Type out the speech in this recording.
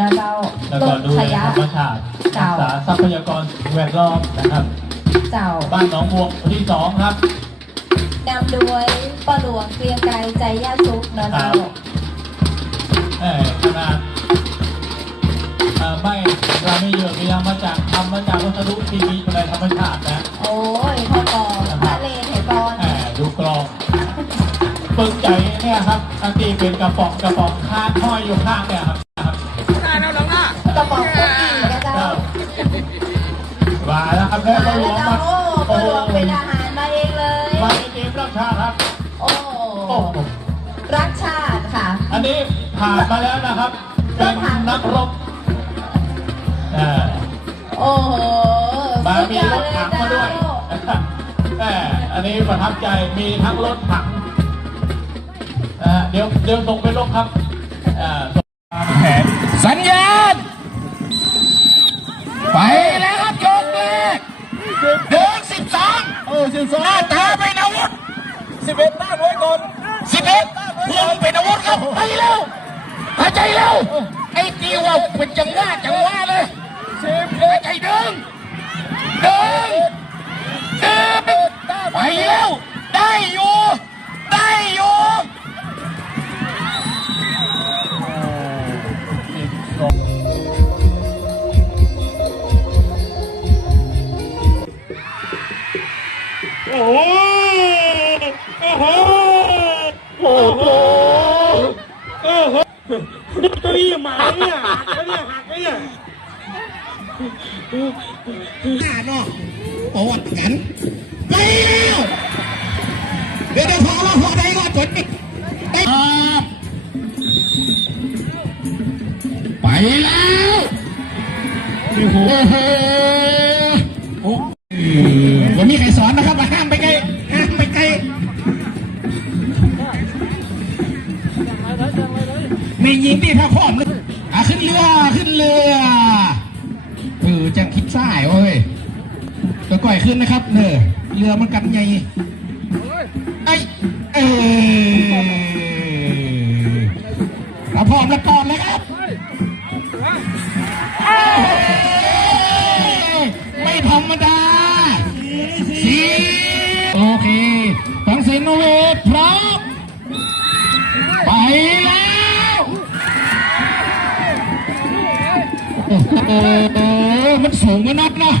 นะเจ้าแล้วลก็ดดูขแลยะ ธรรมชาติรักษาทรัพยากรแวดล้อมนะครับ เจ้าบ้านหนองบวงหมู่ที่สองครับ นำด้วยปลาหลวงเกรียงไกรใจย่าซุกนะเจ้าเออขนาดเอ่อไม่เราไม่เยอะมีมาจากทำมาจากวัสดุที่มีในธรรมชาตินะโอ้ยพ่อกองพระเลนเหกอนแหมดูกรองปึกใจเนี่ยครับอันที่เป็นกระป๋องกระป๋องคาดห้อยอยู่ข้างเนี่ยครับ กระป๋องคุกกี้นะเจ้ามาแล้วครับแม่มาปลาหลแล้ววงเจ้ามาโอ้ปลาหลวงเป็นอาหารมาเองเลยมาในเกมรักชาติครับ โอ้โอ้โหรักชาติค่ะ อันนี้ผ่านมาแล้วนะครับ เป็นนักรบเอ่อโอ้โหมาสุดมียอรดถเลยถังมาเจ้าด้วยแหมอันนี้ประทับใจมีทั้งรถถังเอ่อเดี๋ยวเดี๋ยวส่งไปลบครับเอ่อส่งมาแผนสัญญาณ ไปแล้วครับยกแรกเดินสิบสองเออสิบสองหน้าตาเป็นอาวุธสิบเอ็ดต้านไว้ก่อนสิบเอ็ดพวงเป็นอาวุธครับไปแล้วหายใจแล้วไอ้ตีว่าเป็นจังหวะจัง โอ้โหโอ้โหโอ้โหโอ้โหเก้าอี้หมาเนี่ยหักแล้วเนี่ยหักแล้วเนี่ยหน้าเนาะโอ้กันไปแล้วเดี๋ยวพอแล้วพอได้ก็จดไปไปแล้วโอ้โห ผมมีใครสอนนะครับว่าห้ามไปไกลห้ามไปไกลไม่ยิงที่พระพร้อมเลยอะขึ้นเรือขึ้นเรือเออจะคิดซ้ายเว้ยตัวก่อยขึ้นนะครับเนอเรือมันกันใหญ่ไอ้เออเราพร้อมแล้วก่อนเลยครับไม่ธรรมดา สียงโนเวทพร้อมไปแล้วโอ้โหมันสูงมานัดเนาะ